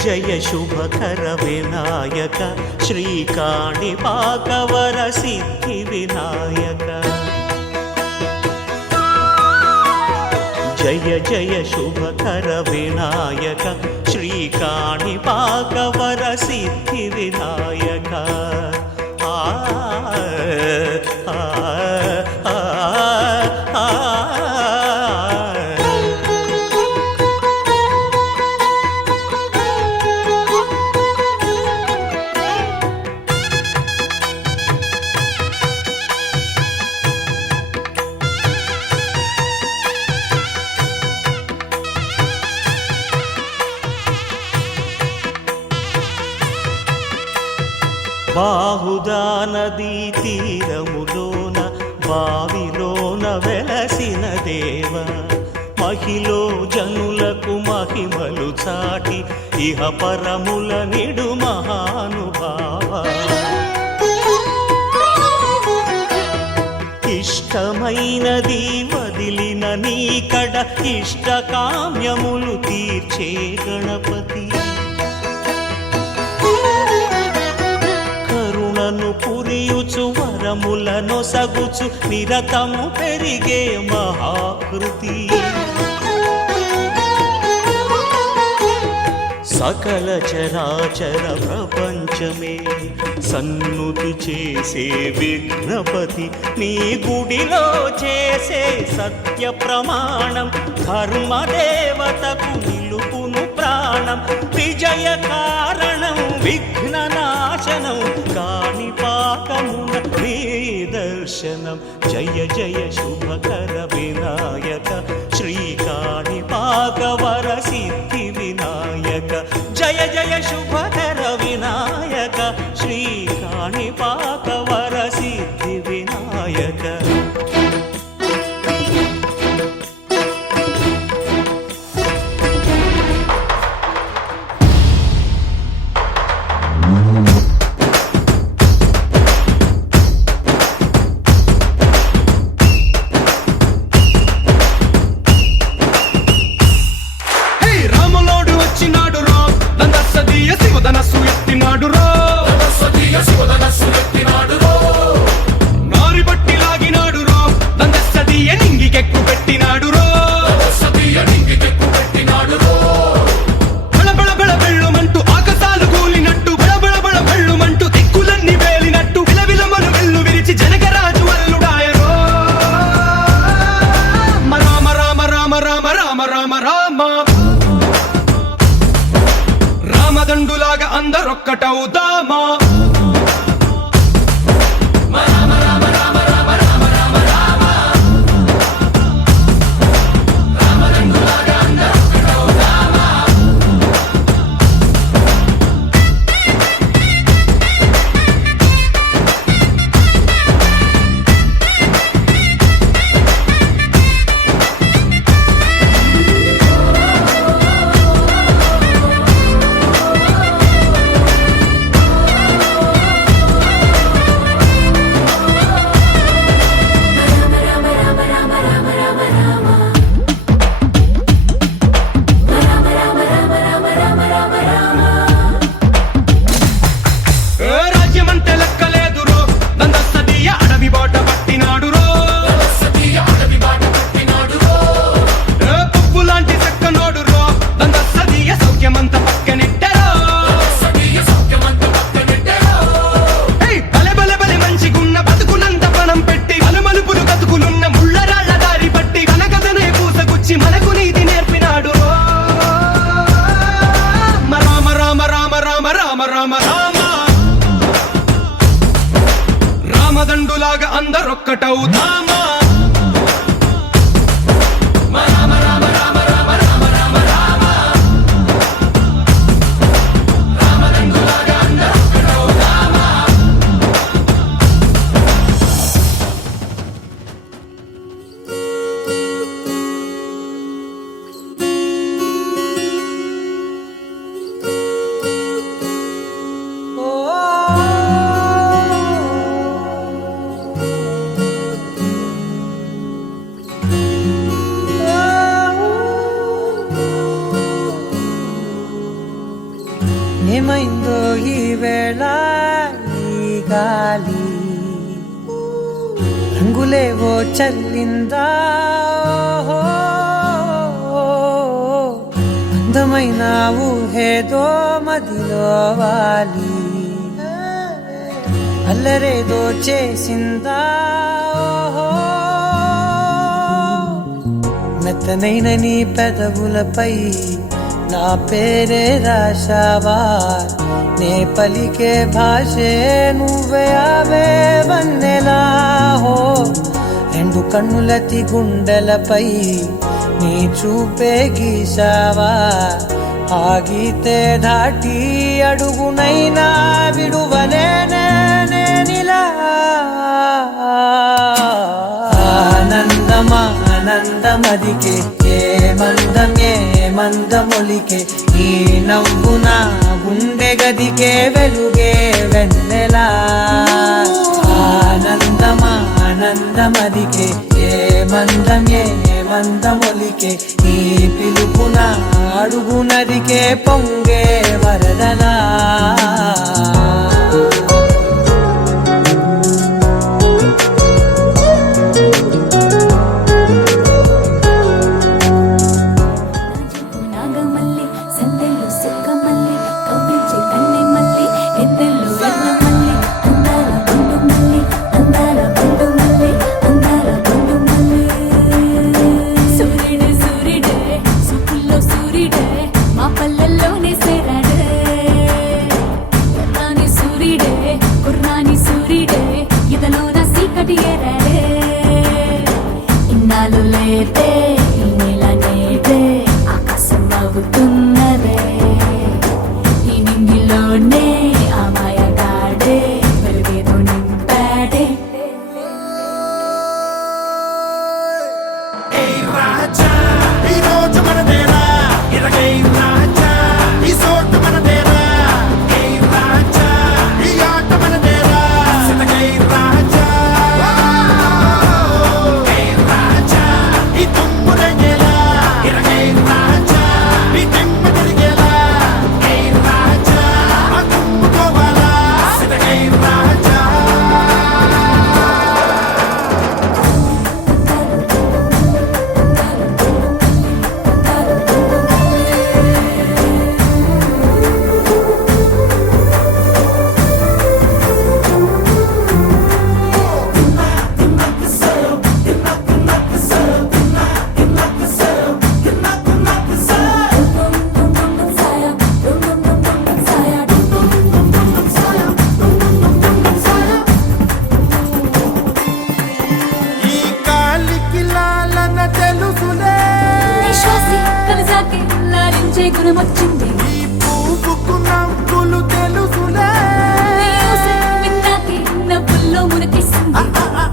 జయ శుభకర వినాయక శ్రీకాణిపాకవర సిద్ధి వినాయక జయ జయ శుభకర వినాయక శ్రీకాణిపాకవర సిద్ధి వినాయక బాహుదా నదీ తీరములోన బావిలోన వెలసిన దేవ మహిలో జనులకు మహిమలు చాటి ఇహ పరముల నిడు మహానుభావ ఇష్టమైనది వదిలిన నీకడ ఇష్టకామ్యములు తీర్చే గణపతి పురియుచు వరములను సగుచు నిరతము పెరిగే మహాకృతి సకల చరాచర ప్రపంచమే సన్నుతి చేసే విఘ్నపతి నీ గుడిలో చేసే సత్య ప్రమాణం ధర్మదేవతకు నిలుపును ప్రాణం విజయ కారణం విఘ్న నాశనం కాణిపాకమున నీ దర్శనం జయ జయ శుభకర వినాయక శ్రీకాణిపాకవర సిద్ధి వినాయక జయ జయ శుభకర వినాయక శ్రీకాణిపాకవర సిద్ధి వినాయక రామదండులాగా అందరొక్కటవుదామా రామదండులాగా అందరొక్కటవుదామా ఏమైందో ఈ వేళ ఈ గాలి రంగులేవో చల్లిందా అందమైన ఊహేదో మదిలో వాలి అల్లరేదో చేసిందా మెత్తనైన నీ పెదవులపై నా పేరే రాశావా నే పలికే భాషే నువ్వే అవే వన్నెలా హో రెండు కన్నులతి గుండెలపై నీ చూపే గీసావా ఆగితే దాటి అడుగునైనా విడువలేనే నేనిలా ఆనందమా ఆనందమదికే ఏ మందమొలికే ఈ నవ్వున గుండె గదికే వెలుగే వెన్నెలా ఆనందమా ఆనందమదికే ఏ మందమొలికే ఈ పిలుపున అడుగునదికే పొంగే వరదలా ఆకాశం అవుతున్నదే ఈ నింగిలోనే ఆ మాయగాడే వెలుగేదో నింపాడే గుణమొచ్చింది ఈ పువ్వుకు నవ్వులు తెలుసులే నవ్వుల్లో మునకేసింది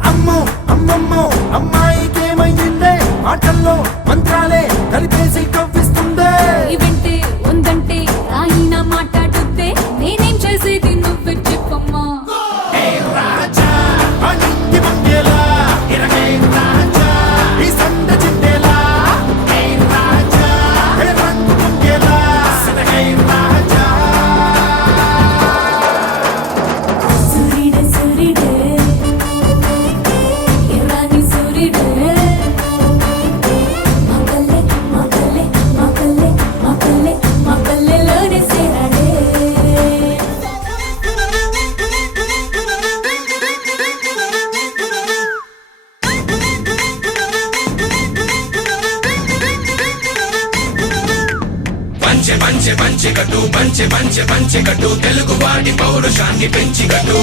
అమ్మో అమ్మమ్మో అమ్మాయికేమైందే ఆటల్లో మంత్రాలే కలిపేసి కవ్విస్తుందే ఇవంటే ఉందంటే ఆయన మాట్లాడుతే నేనేం చేసేది నువ్వు చెప్పమ్మా పంచెకట్టు తెలుగువాడి పౌరుషాన్ని పెంచికట్టు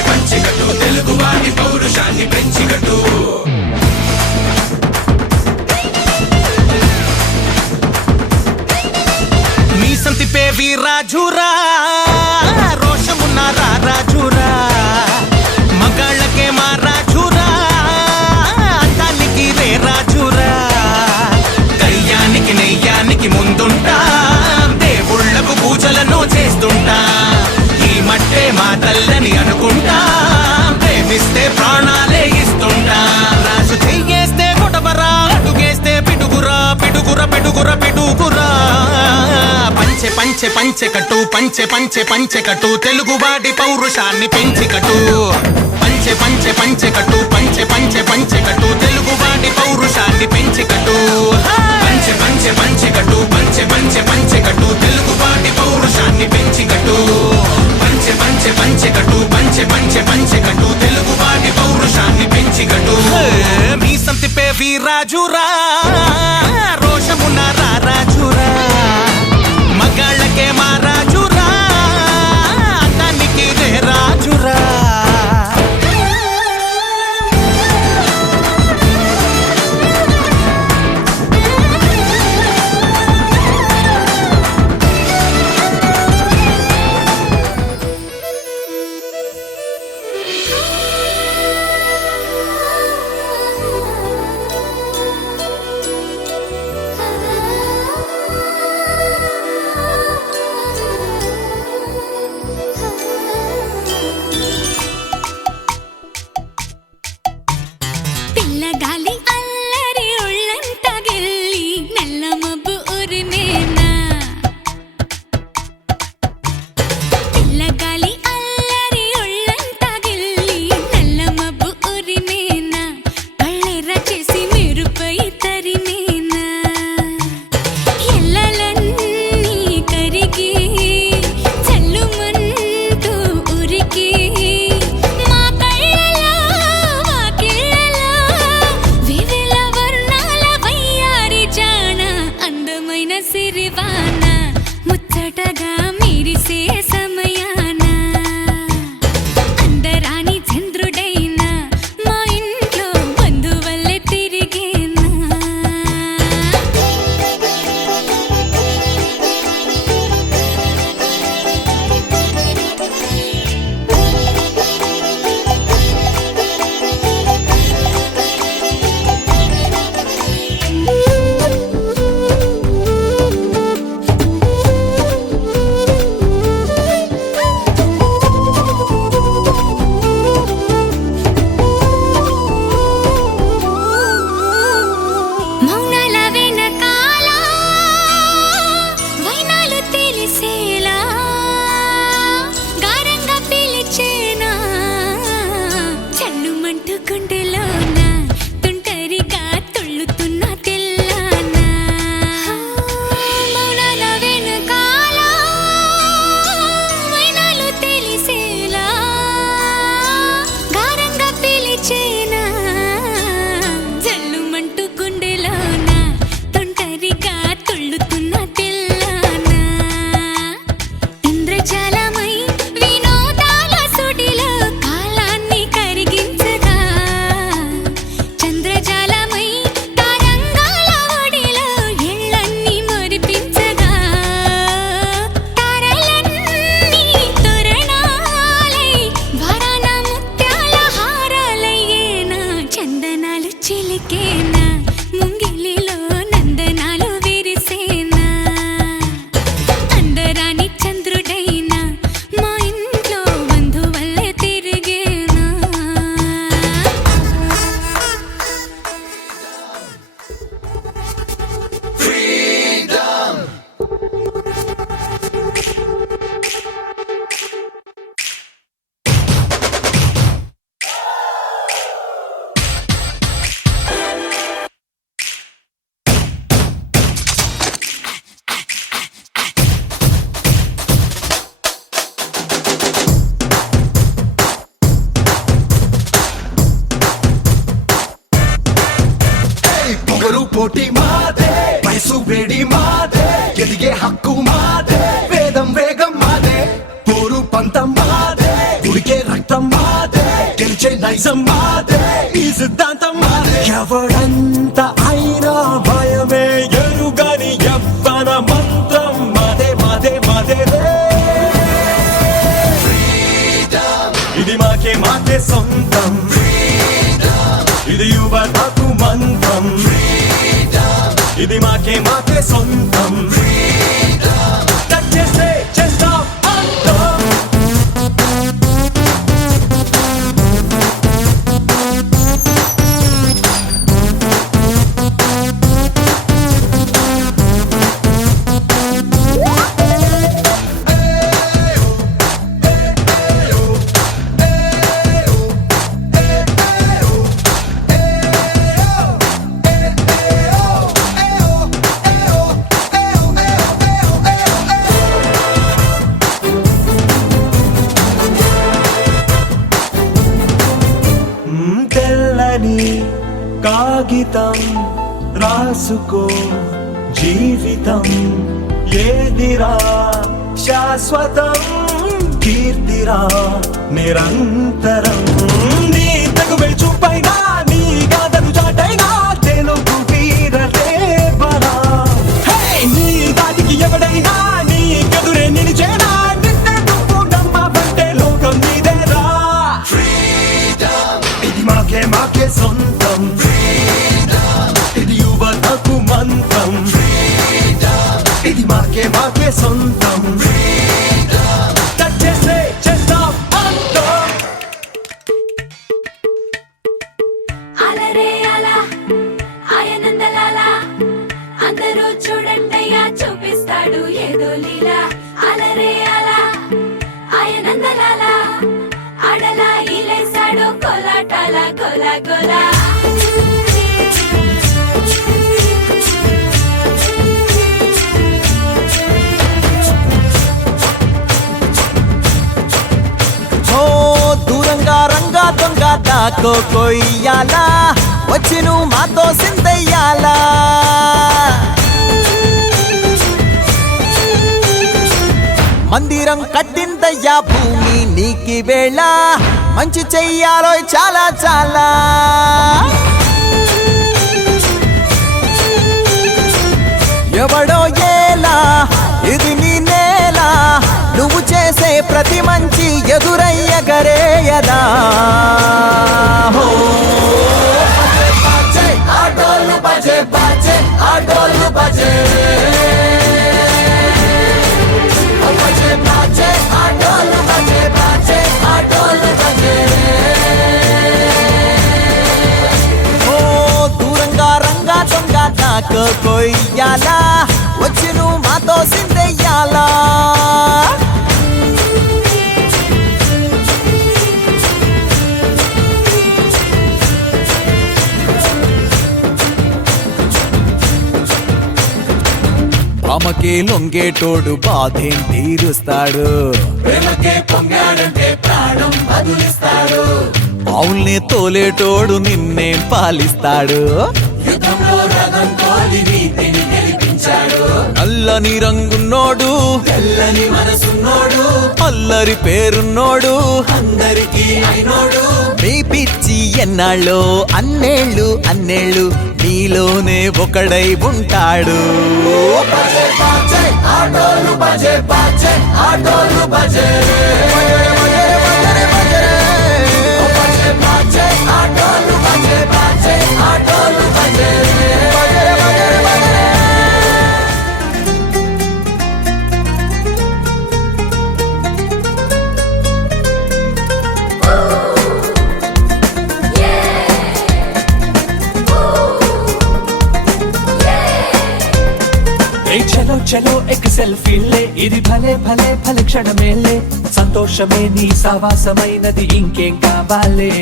పంచెకట్టు తెలుగువాడి పౌరుషాన్ని పెంచికట్టు మీసం తిప్పే వీరాజురా రోషమున్నారా రాజురా మగాళ్ళకే మా రాజురా అందానికి రే రాజురా కయ్యానికి నెయ్యానికి ముందుంటా దేవుళ్లకు పూజలను చేస్తుంటా ఈ మట్టే మా తల్లని అనుకుంటా ప్రేమిస్తే ప్రాణాలే ఇస్తుంటా రాజు చెయ్యేస్తే కొటవరా అడుగేస్తే పిడుగురా పిడుగురా పిడుగురా పిడుగురా పంచె పంచె పంచె కట్టు పంచె పంచె పంచె కట్టు తెలుగువాడి పౌరుషాన్ని పెంచి కట్టు పంచె పంచె పంచె కట్టు పంచె పంచె పంచె కట్టు తెలుగువాడి పౌరుషాన్ని పెంచి కట్టు పంచె పంచె పంచె కట్టు పంచె పంచె పంచె కట్టు తెలుగువాడి పౌరుషాన్ని పెంచి కట్టు పంచె పంచె పంచె కట్టు పంచె పంచె పంచె కట్టు తెలుగువాడి పౌరుషాన్ని పెంచి కట్టు మీ సంతిపే వీరాజురా రోషమున రాజురా మగాళ్ళకే మా రాజురా అతనికి రే రాజురా పిల్లగాలి అల్లరి ఒళ్ళంత గెల్లి నల్ల మబ్బు ఉరిమేనా పిల్లగాలి అల్లరి ఒళ్ళంత గెల్లి నల్ల మబ్బు ఉరిమేనా కళ్ళెర్ర చేసి మెరుపై తరిమేనా ఎల్లలన్నీ కరిగి చల్లుమంటూ ఉరికి మా కళ్ళలో వాకిళ్ళలో వివిల వర్ణాల వయ్యారి జాణ అందమైన సిరివాన ముచ్చటగా మిరిసే సమయాన అందరాని చంద్రుడైనా మా ఇంట్లో బంధువల్లే తిరిగేనా మౌనాల వెనకాల వైనాలు తెలిసేలా గారంగా పిలిచేనా చల్లుమంటూ గుండెలోన తుంటరిగా తుళ్ళుతున్న తెల్లానా మౌనాల వెనకాల వైనాలు తెలిసేలా గారంగా పిలిచేనా జల్లుమంటూ గుండెలోన తొంటరిగా తుళ్ళుతున్న తెల్లానా ఇంద్రజాలమై వినోదాల సుడిలో కాలాన్ని కరిగించగా చంద్రజాలమై తరంగాల ఒడిలో ఎళ్ళన్నీ మురిపించగా తారలన్నీ తోరణాలై వరాన ముత్యాల హారాలయ్యేనా చందనాలు చిలికేనా ముంగిలిలో నందనాలు విరిసేనా అందరాని చంద్రుడైనా మా ఇంట్లో బంధువల్లే తిరిగేనా పొగరు పోటీ మాదే వయసు వేడి మాదే ఎదిగే హక్కు మాదే వేదం వేగం మాదే పోరు పంతం మాదే ఉడికే రక్తం మాదే గెలిచే నైజం మాదే ఈ సిద్ధాంతం మాదే ఎవడంత అయినా భయమే ఎరుగని యవ్వన మంత్రం మాదే మాదే మాదే ఇది మాకే మాకే సొంతం ఇది యువతకు మంత్రం ఇది మాకే మాకే సొంతం టచ్ చేస్తే చేస్తాం అంతం కాగితం రాసుకో జీవితం ఏదిరా శాశ్వతం కీర్తిరా నిరంతరం నీ తగువే చూపైనా నీ గాథను చాటైనా తెలుగు వీరలేవరా నీ దాటికి ఎవడైనా నీ ఎదురే నిలిచేనా నిన్నే నువ్వు నమ్మవంటే లోకం నీదేరా ఇది మాకే మాకే సొంతం ఇది యువతకు మంత్రం ఇది మాకే మాకే సొంతం చేసే చేస్తాం అంతం అలరే అలా ఆయనందలాలా అందరూ చూడండయ్యా చూపిస్తాడు ఏదో లీలా అలరే అలా ఆయనందలాలా ఆడలా ఈలేసాడు కోలాటాల గోలా గోలా ఓ దూరంగా రంగా దొంగ దాకో కొయ్యాలా వచ్చి నువ్వు మాతో సిందయ్యాలా మందిరం కట్టిందయ్యా భూమి నీకి వేళ మంచి చెయ్యాలో చాలా చాలా ఎవడో ఏలా ఇది నీ నేల నువ్వు చేసే ప్రతి మంచి ఎదురయ్యగరేయదా ఆటోలు బజే బాజే ఆటోలు బజే బజే బాజే ఆటోలు బజే బాజే ఆటోలు బజే ఓ దూరంగా రంగా దొంగ నాకు కొయ్యాలా వచ్చి నువ్వు మాతో సిందెయ్యాలా ప్రేమకే లొంగేటోడు బాధేం తీరుస్తాడు ప్రేమకే పొంగాడంటే ప్రాణం బదులిస్తాడు ఆవుల్ని తోలేటోడు నిన్నేం పాలిస్తాడు యుద్ధంలో రథం తోలి నీతిని గెలిపించాడు నల్లని రంగున్నోడు తెల్లని మనసున్నోడు అల్లరి పేరున్నోడు అందరికీ అయినోడు మీ పిచ్చి ఎన్నాళ్ళో అన్నేళ్ళు అన్నేళ్ళు నీలోనే ఒకడై ఉంటాడు బజే బాజే ఆటోలు బజే బాజే ఆటోలు బజే బజే బాజే ఆటోలు బజే బాజే ఆటోలు బజే చలో చలో ఎక్ సెల్ఫీ లే ఇది భలే భలే భలే క్షణమేలే సంతోషమే నీ సావాసమైనది ఇంకేం కావాలే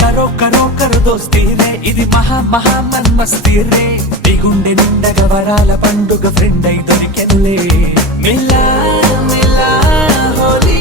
కరో కరో కరో దోస్తీ రే ఇది మహా మహా మన్మస్తీ రే నీ గుండె నిండగా వరాల పండుగ ఫ్రెండ్ అయి దొరికెనులే మిలా మిలా హోలీ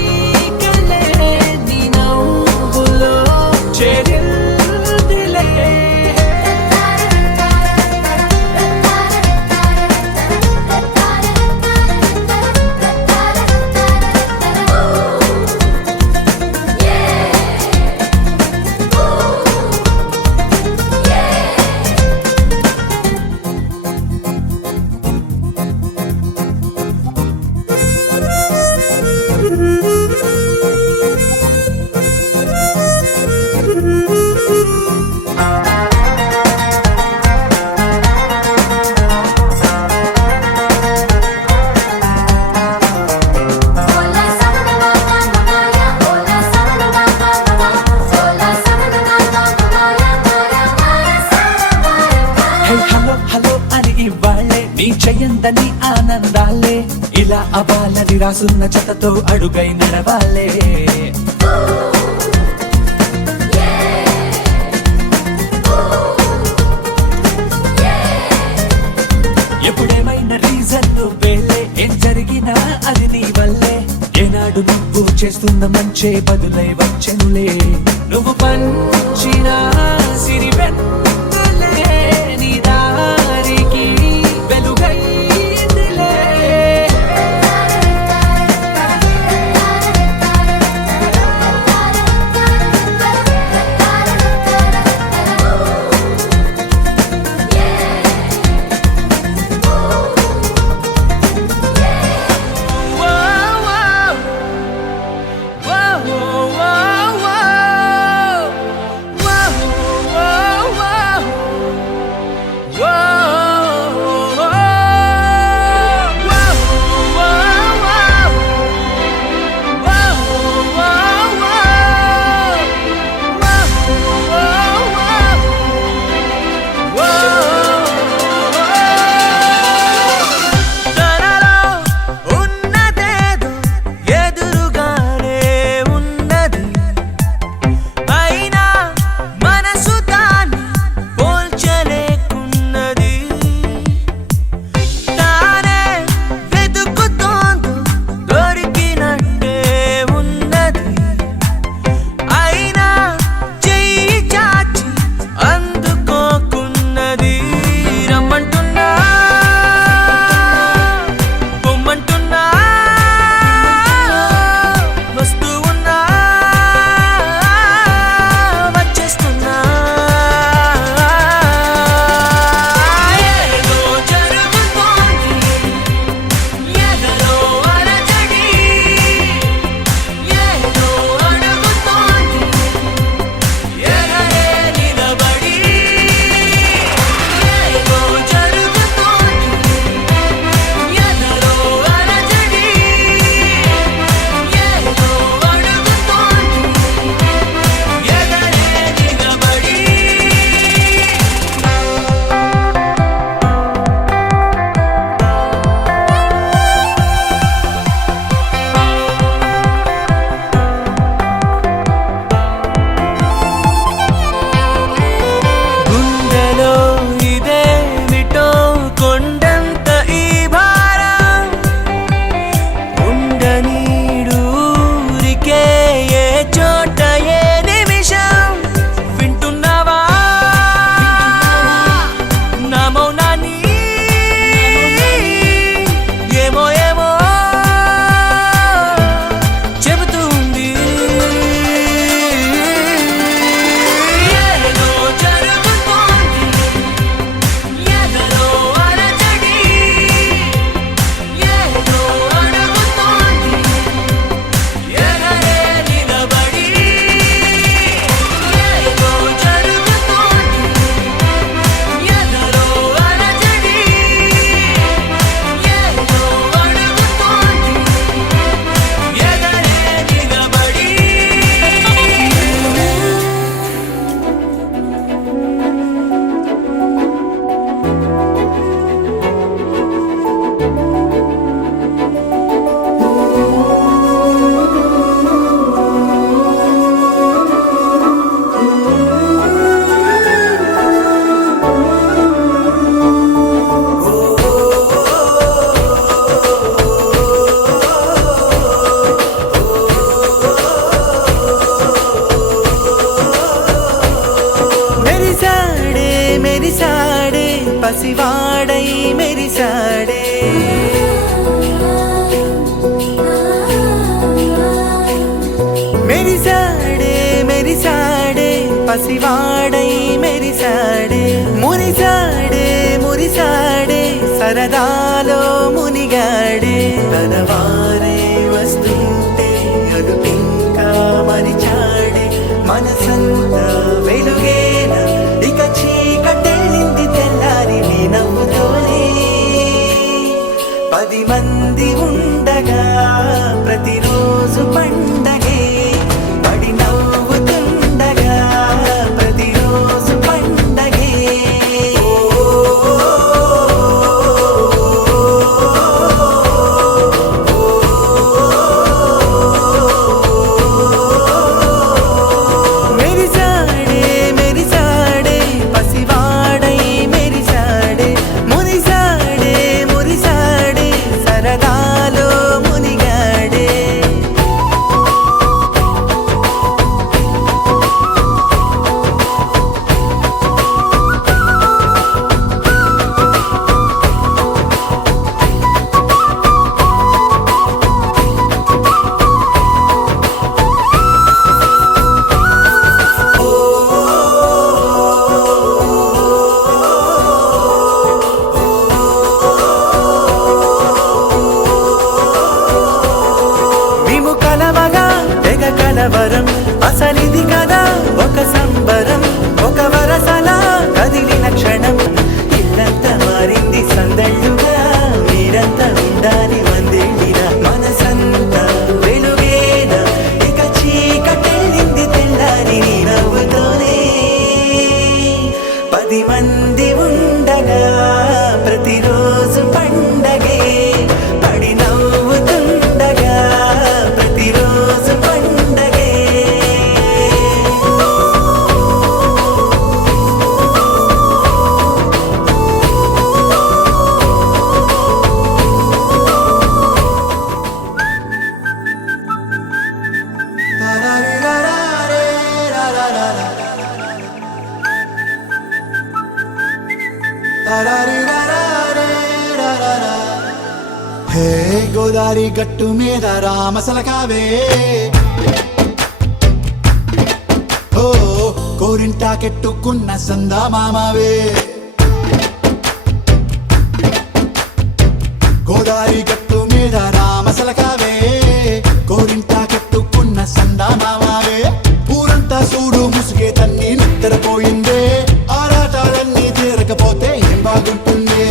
చెయ్యందని ఆనందాలే ఇలా అబాలని రాసున్న చెతతో అడుగై నడవాలే ఎప్పుడేమైనా రీజన్ నువ్వేలే ఏం జరిగినా అది నీ వస్తున్న మంచే బదులై వచ్చెనులే నువ్వు పంచిన సిరి వెన్నెలే నీ దారికి వెలుగైందిలే పసివాడై మెరిసాడే మెరిసాడే మెరిసాడే పసివాడై మెరిసాడే మురిసాడే మురిసాడే సరదాలో మునిగాడే తనవారే వస్తుంటే అదుపింకా మరిచాడే మనసంతా వెలుగేనా ఇక చీకటెళ్ళింది తెల్లారి నీ నవ్వుతోనే 10 మంది ఉండగా ప్రతిరోజు పండగే పడి నవ్వుతుండగా ప్రతిరోజు పండగే మెరిసాడే మెరిసాడే పసివాడై మెరిసాడే మురిసాడే మురిసాడే సరదాలో మునిగాడే హే గోదారి గట్టు మీద రామసలకావే ఓ కోరింటాకెట్టుకున్న సందా మామావే గోదారి గట్టు మీద రామసలకావే కోరింటాకెట్టుకున్న సందా మామావే ఊరంతా చూడు ముసుగే తన్ని నిద్రపోయిందే ఆరాటాలన్నీ తీరకపోతే ఏం బాగుంటుందే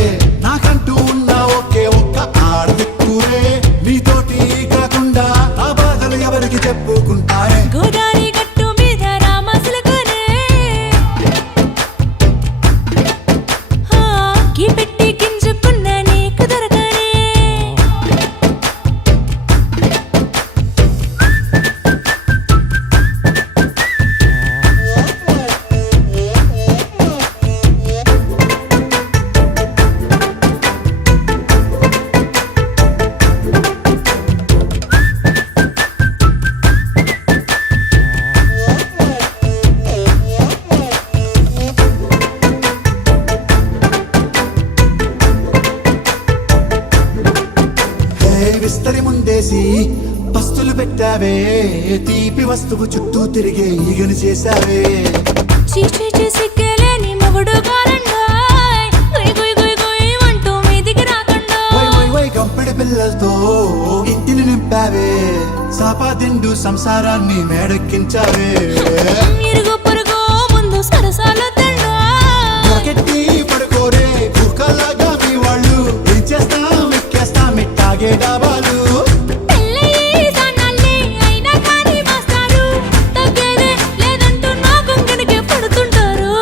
నాకంటూ ఉన్న ఒకే ఒక్క ఆడదిక్కురే నీతోటి కాకుండా నా బాధలు ఎవరికి చెప్పుకుంటారే గోదారి గట్టు మీద రామసలకనే కీ పెట్టి గింజుకున్న నీకు దొరకనే విస్తరి ముందేసి పస్తులు పెట్టావే తీపి వస్తువు చుట్టూ తిరిగే ఈగను చేశావే చీచీ సిగ్గలేని మొగుడు గారండాయ్ గుయ్ గుయ్ గుయ్ గుయ్ అంటూ మీదికి రాకండా వై వై వై గంపెడి పిల్లలతో ఇంటిని నింపావే సాపాదిండు సంసారాన్ని మేడెక్కించావే ఇరుగు పొరుగు ముందు సరసాలు తండా నాకెట్టి పడుకోరే కుక్కలాగా మీ వాళ్ళు ఏం చేస్తాం ఎక్కేస్తాం మిట్టాగే డాబాలు పెళ్ళయి సన్నాళ్ళే అయినా కానీ మాస్తారు తగ్గేదే లేదంటూ నా కొంగనికే పడుతుంటారు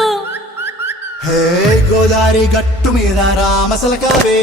హే గోదారి గట్టు మీద రామసలకావే